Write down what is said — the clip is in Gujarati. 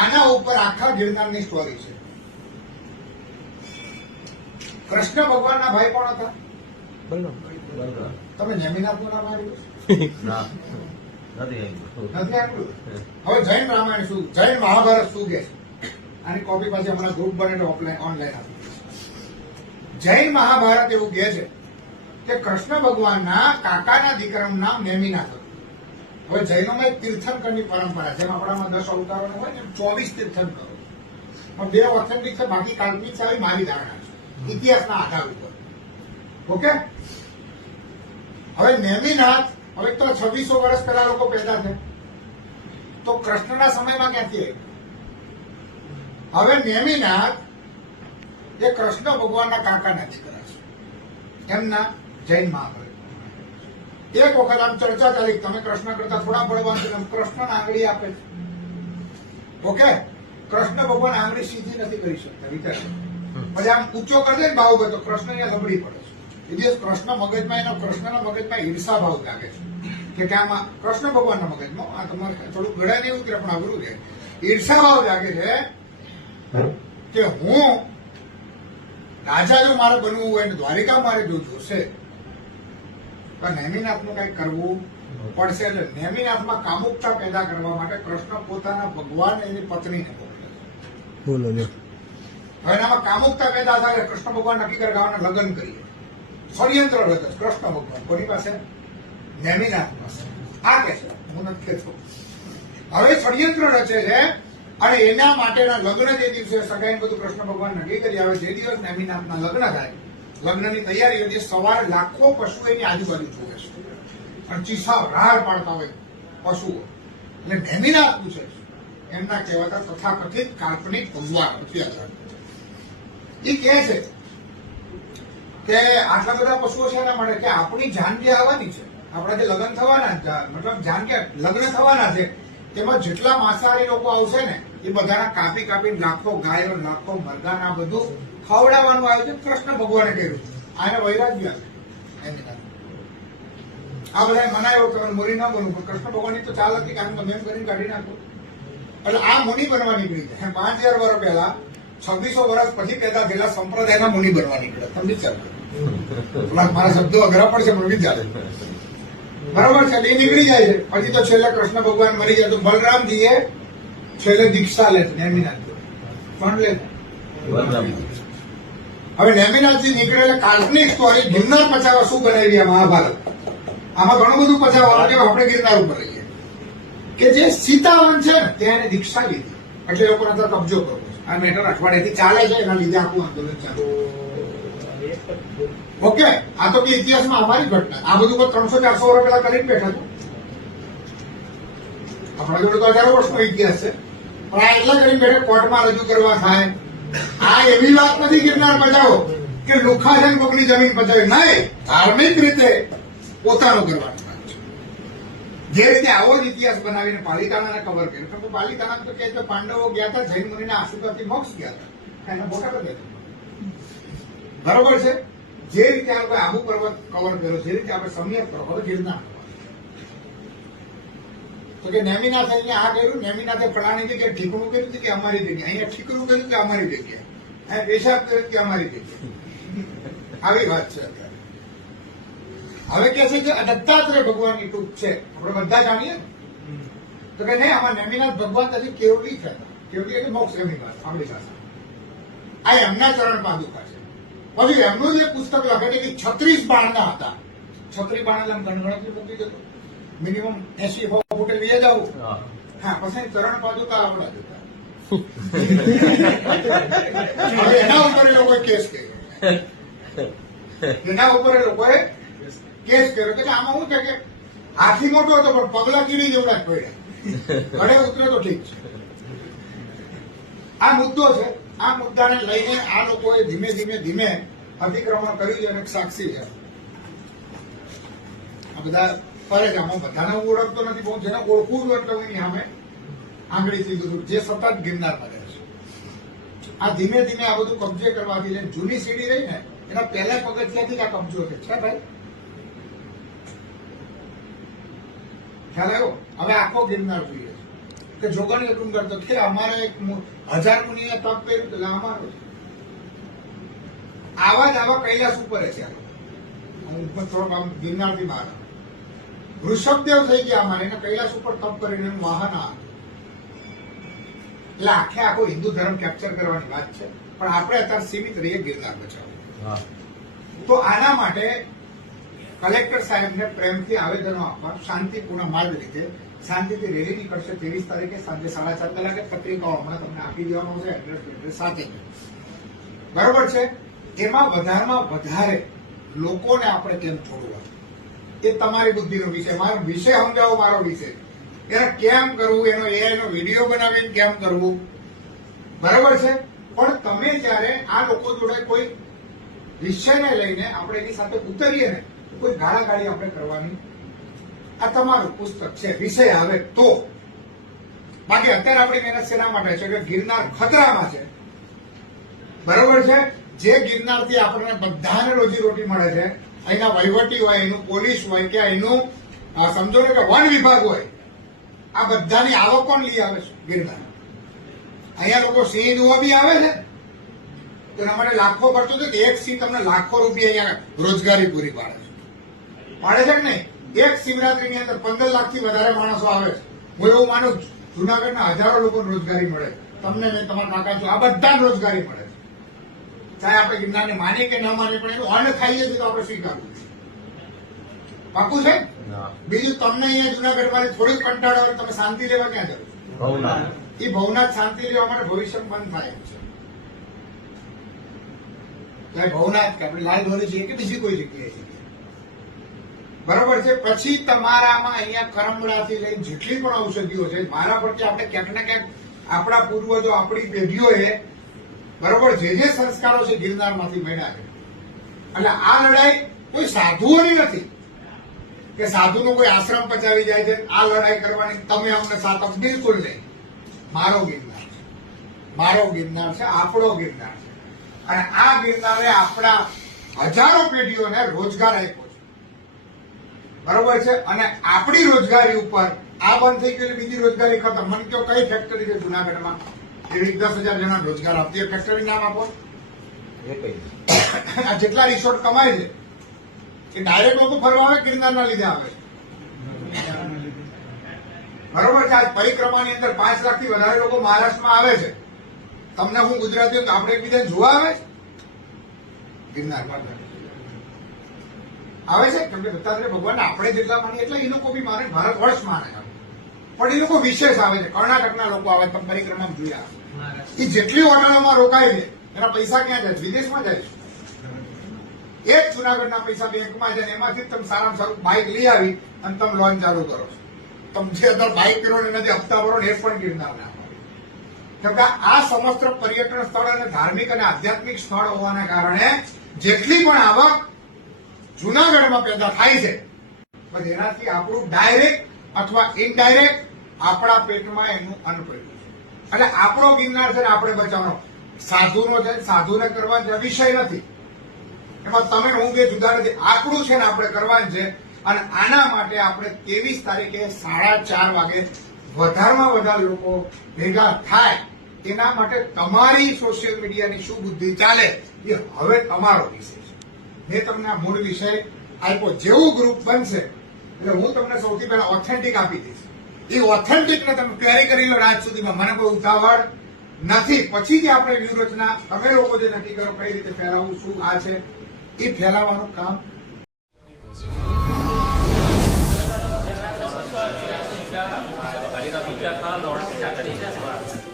આના ઉપર આખા ગિરનારની સ્ટોરી છે. કૃષ્ણ ભગવાનના ભાઈ કોણ હતા? તમે નેમિનાથનું નામ આવ્યું? નથી આવ્યું. હવે જૈન રામાયણ શું, જૈન મહાભારત શું કે છે? આની કોપી પાછી હમણાં ગ્રુપ બને ઓનલાઈન આપી. જૈન મહાભારત એવું કહે છે કે કૃષ્ણ ભગવાનના કાકાના દીકરાનું નામ નેમિનાથ હતું. હવે જૈનોમાં એક તીર્થંકરની પરંપરા, જેમ આપણામાં 10 અવતારો હોય ને 24 તીર્થંકરો, પણ 2 ઓથેન્ટિક છે, બાકી કાલ્પનિક છે. આવી મારી ધારણા છે ઇતિહાસના આધાર ઉપર. ઓકે, હવે નેમિનાથ, હવે તો 2600 વર્ષ પહેલા લોકો પેદા થયા, તો કૃષ્ણના સમયમાં ક્યાંથી આવ્યું? હવે નેમિનાથ એ કૃષ્ણ ભગવાનના કાકાના દીકરા છે, એમના જૈન મહાભારત. એક વખત આમ ચર્ચા ચાલી, તમે કૃષ્ણ કરતા થોડા બળવાન, કૃષ્ણ આંગળી આપે છે. ઓકે, કૃષ્ણ ભગવાન આંગળી સીધી નથી કરી શકતા, વિચાર. પછી આમ ઊંચો કરી દે ને ભાવ, તો કૃષ્ણ અહીંયા લબડી પડે છે. એ દિવસ કૃષ્ણ મગજમાં, એના કૃષ્ણના મગજમાં ઈર્ષા ભાવ લાગે છે કે આમાં કૃષ્ણ ભગવાનના મગજમાં, આ તમારે થોડું ગળા નહીં ઉતરે પણ અઘરું છે, ઈર્ષા ભાવ લાગે છે કે હું રાજા જો મારે બનવું હોય ને દ્વારિકા મારે જો જોશે તો નેમિનાથનું કઈ કરવું પડશે. એટલે નેમિનાથમાં કામુકતા પેદા કરવા માટે કૃષ્ણ પોતાના ભગવાન એની પત્નીને બોલે. હવે એનામાં કામુકતા પેદા થાય, કૃષ્ણ ભગવાન નક્કી કરે ગાવાના લગ્ન કરીએ. ષડયંત્ર રચે કૃષ્ણ ભગવાન. કોની પાસે? નેમિનાથ પાસે. આ કે છે, હું નથી કહેતો. હવે ષડયંત્ર રચે છે અને એના માટેના લગ્ન જે દિવસે સગાઈ બધું કૃષ્ણ ભગવાન નક્કી કરી આવે, જે દિવસ નેમિનાથના લગ્ન થાય, લગ્નની તૈયારી હતી, સવારે લાખો પશુ એની આજુબાજુ જોવે છે અને ચીસા રાર પાડતા હોય પશુઓ. એટલે નેમિનાથ પૂછે છે એમના કહેવાતા તથાકથિત કાલ્પનિક ભગવાન એ કહે છે કે આટલા બધા પશુઓ છે એના માટે કે આપણી જાન જે આવવાની છે, આપણા જે લગ્ન થવાના, મતલબ જાન કે લગ્ન થવાના છે, તેમાં જેટલા માંસાહારી લોકો આવશે ને એ બધાના કાપી કાપીને લાખો ગાયો, લાખો મરઘાના બધું ખવડાવવાનું આયોજન કૃષ્ણ ભગવાને કર્યું. આને વૈરાગ્ય આ બધા મનાયો તમે મુનિ ના બનવું, પણ કૃષ્ણ ભગવાનની તો ચાલ હતી કે આમ તમે એમ કરીને કાઢી નાખો. એટલે આ મુનિ બનવા નીકળી જાય. 5000 વર્ષ પહેલા 2600 વર્ષ પછી પેદા થયેલા સંપ્રદાયના મુનિ બનવા નીકળ્યા. તમે વિચાર કરો. મારા શબ્દો અઘરા પડશે પણ વિચાર, બરાબર છે. એ નીકળી જાય છે. પછી તો છેલ્લે કૃષ્ણ ભગવાન મરી જાય તો બલરામજીએ છેલ્લે દીક્ષા લે છે નેમિનાથ. કોણ લે? હવે નેમિનાથજી નીકળેલા કાલ્પનિક સ્ટોરી ગિરનાર પચાવવા શું બનાવી આ મહાભારત. આમાં ઘણું બધું પચાવવાનું છે. આપણે ગિરનાર ઉપર રહીએ કે જે સીતાવન છે ને ત્યાં એને દીક્ષા લીધી, એટલે લોકોને તો કબજો કરવો છે. આ મેટર અઠવાડિયાથી ચાલે છે, એના લીધે આખું આંદોલન ચાલે. ઓકે, આ તો કે ઇતિહાસમાં અમારી ઘટના. આ બધું 300-400 વર્ષ પહેલા કરીને બેઠા હતું. આપણા જોડે તો હજારો વર્ષનો ઇતિહાસ છે, પણ આ એટલા કરીને બેઠા કોર્ટમાં રજૂ કરવા થાય. આ એવી વાત નથી ગિરનાર બચાવો કે લુખાજન કોકની જમીન બચાવી, નહીં. ધાર્મિક રીતે પોતાનું કરવાનું છે. જે રીતે આવો જ ઇતિહાસ બનાવીને પાલિતાણાને કવર કર્યો. પાલિતાણા તો કે પાંડવો ગયા હતા, જૈન મુનિના આશીર્વાદથી મોક્ષ ગયા હતા, એના ફોટા બધા બરોબર છે. જે રીતે આપણે આબુ પર્વત કવર કર્યો, જે રીતે આપણે સમ્યક કરો, હવે ગિરનાર. તો કે નેમિનાથ અહીંયા આ કર્યું, નેમિનાથે ફલાણી જગ્યાએ ઠીકણું કર્યું કે અમારી જગ્યા, અહીંયા ઠીકણું કર્યું કે અમારી જગ્યા, અહીંયા પેશાબ કર્યું કે અમારી જગ્યા. આવી વાત છે અત્યારે. હવે કે છે કે દત્તાત્રેય ભગવાનની ટૂંક છે, આપણે બધા જાણીએ ને. તો કે નહીં, આમાં નેમિનાથ ભગવાન તરીકે કેવડી છે. કેવડી એટલે મોક્ષ એમની વાત, આપણી ભાષા. આ એમના ચરણ પાદુકા છે. પછી એમનું જે પુસ્તક લખે છે કે 36 બાણના હતા. 36 બાણ એટલે ગણગણતરી મૂકી જતો, મિનિમમ 80 ફૂટે લઈ જવું. હા, પછી ચરણ પાદુકા આવડા જતા. હવે એના ઉપર એ લોકોએ કેસ કર્યો. એના ઉપર એ લોકોએ કેસ કર્યો કે આમાં શું છે કે હાથી મોટો હતો પણ પગલા કીડી જેવડા જ પડ્યા. ઘરે ઉતરે તો ઠીક છે. આ મુદ્દો છે. આ મુદ્દાને લઈને આ લોકોએ ધીમે ધીમે અતિક્રમણ કર્યું છે અને સાક્ષી છે. આ બધા ફરે છે. આમાં બધાને હું ઓળખતો નથી, બહુ જેને ઓળખવું એટલે હું સામે આંગળી સીધું જે સતત ગિરનારમાં રહે છે. આ ધીમે આ બધું કબજે કરવાથી લઈને જૂની સીડી રહી ને એના પહેલા પગથિયાથી આ કબજો છે ભાઈ. ખ્યાલ આવ્યો? હવે આખો ગિરનાર જોઈએ કે જોગણ એટલું કરતો કે અમારે 1000 મુનિએ તપ કર્યું એટલે અમારું છે. આવા કૈલાસ ઉપર છે. હું થોડોક આમ ગિરનારથી બહાર વૃષભદેવ થઈ ગયા અમારે એને કૈલાસ ઉપર તપ કરીને એનું વાહન આ એટલે આખો હિન્દુ ધર્મ કેપ્ચર કરવાની વાત છે, પણ આપણે અત્યારે સીમિત રહીએ ગિરનાર બચાવ. તો આના માટે કલેક્ટર સાહેબને પ્રેમથી આવેદનો આપવા શાંતિપૂર્ણ માર્ગ રીતે શાંતિથી રેલી નીકળશે 23 તારીખે સાંજે 4:30 કલાકે. પત્રિકાઓ હમણાં તમને આપી દેવાનું છે એડ્રેસ સાથે, બરોબર છે. એમાં વધારેમાં વધારે લોકોને આપણે કેમ છોડવા એ તમારી બુદ્ધિનો વિષય. મારો વિષય સમજાવો, મારો વિષય એને કેમ કરવું, એનો એઆઈનો વિડીયો બનાવીને કેમ કરવું, બરાબર છે. પણ તમે જયારે આ લોકો જોડે કોઈ વિષયને લઈને આપણે એની સાથે ઉતરીએ ને, કોઈ ગાળાગાળી આપણે કરવાની, આ તમારું પુસ્તક છે, વિષય આવે તો. બાકી અત્યારે આપણી મહેનત શેના માટે છે કે ગિરનાર ખતરામાં છે, બરોબર છે. જે ગિરનારથી આપણને બધાને રોજીરોટી મળે છે, અહીંના વહીવટી હોય, એનું પોલીસ હોય કે અહીંનું સમજો ને કે વન વિભાગ હોય, આ બધાની આવક કોણ લઈ આવે છે? ગિરનાર. અહીંયા લોકો સિંહ જોવા બી આવે છે, તો એના માટે લાખો ખર્ચો છે. એક સિંહ તમને લાખો રૂપિયા અહીંયા રોજગારી પૂરી પાડે છે, પાડે છે કે નહીં? એક શિવરાત્રીની અંદર 15 લાખથી વધારે માણસો આવે છે. હું એવું માનું જુનાગઢના હજારો લોકોને રોજગારી મળે, તમને ને તમારા કાકા છો, આ બધા રોજગારી મળે છે. ચાહે આપણે ગિરનારને માનીએ કે ન માનીએ, પણ એનું અન્ન ખાઈએ છીએ તો આપણે સ્વીકારવું પાકું છે. બીજું તમને અહીંયા જુનાગઢમાં થોડીક કંટાળો હોય, તમે શાંતિ લેવા ક્યાં જાવ? એ ભવનાથ શાંતિ લેવા માટે ભવિષ્ય બંધ થાય છે. ચાહે ભવનાથ કે આપણે લાલ ધોરી છીએ કે બીજી કોઈ જગ્યાએ છીએ, બરોબર છે. પછી તમારામાં અહીંયા કરમડાથી લઈને જેટલી પણ ઔષધિઓ છે, મારા પરથી આપણે ક્યાંક ને ક્યાંક આપણા પૂર્વજો, આપણી પેઢીઓએ બરોબર જે સંસ્કારો છે ગિરનારમાંથી મળ્યા છે. એટલે આ લડાઈ કોઈ સાધુઓની નથી કે સાધુનો કોઈ આશ્રમ પચાવી જાય છે. આ લડાઈ કરવાની તમે અમને સાથ આપો, બિલકુલ નહીં. મારો ગિરનાર છે, મારો ગિરનાર છે, આપણો ગિરનાર છે. અને આ ગિરનારે આપણા હજારો પેઢીઓને રોજગાર આપ્યો છે, બરોબર છે. અને આપણી રોજગારી ઉપર આ બંધ થઈ ગયેલી બીજી રોજગારી ખતમ. મને કહો કઈ ફેક્ટરી છે જુનાગઢમાં એવી 10,000 જણા રોજગાર આપતી હોય? ફેક્ટરી નામ આપો. આ જેટલા રિસોર્ટ કમાય છે એ ડાયરેક્ટ લોકો ફરવા આવે, ગિરનારના લીધે આવે, બરોબર છે. આજ પરિક્રમાની અંદર 5 લાખથી વધારે લોકો મહારાષ્ટ્રમાં આવે છે. તમને હું ગુજરાતી આપણે એકબીજાને જોવા આવે છે ગિરનાર આવે છે, કેમ કે દત્તાત્રેય ભગવાન આપણે જેટલા માનીએ એટલા એ લોકો બી માને, ભારત વર્ષ માને. પણ એ લોકો વિશેષ આવે છે. કર્ણાટકના લોકો આવે, તમે પરિક્રમા જોયા, એ જેટલી હોટલોમાં રોકાય છે એના પૈસા ક્યાં જાય? વિદેશમાં જાય છે. એક જુનાગઢના પૈસા બેંકમાં જાય, એમાંથી તમે સારામાં સારું બાઇક લઈ આવી અને તમે લોન ચાલુ કરો છો. તમે જે અંદર બાઇક કરો ને એના જે હપ્તા ભરો ને એ પણ ગિરનારના. કેમ કે આ સમસ્ત પર્યટન સ્થળ અને ધાર્મિક અને આધ્યાત્મિક સ્થળ હોવાના કારણે જેટલી પણ આવક જુનાગઢમાં પેદા થાય છે, બસ એનાથી આપણું ડાયરેક્ટ અથવા ઇનડાયરેક્ટ આપણા પેટમાં એનું અન્ન પડ્યું છે. એટલે આપણો ગિરનાર છે ને આપણે બચાવવાનો. સાધુનો છે, સાધુને કરવાનો વિષય નથી. એમાં તમે હું બે જુદા નથી. આપણું છે ને આપણે કરવાનું છે. અને આના માટે આપણે 23 તારીખે 4:30 વાગે વધારેમાં વધારે લોકો ભેગા થાય. એના માટે તમારી સોશિયલ મીડિયાની શું બુદ્ધિ ચાલે એ હવે તમારો વિષય છે. મેં તમને આ મૂળ વિષય આપ્યો. જેવું ગ્રુપ બનશે એટલે હું તમને સૌથી પહેલા ઓથેન્ટિક આપી દઈશ. એ ઓથેન્ટિકને તમે ક્યારે કરી લો રાત સુધીમાં, મને કોઈ ઉતાવળ નથી. પછી જે આપણે વ્યૂહરચના તમે લોકો જે નક્કી કરો કઈ રીતે ફેલાવવું, શું આ છે એ ફેલાવવાનું કામ. Ahorita tú ya estás, lo vas a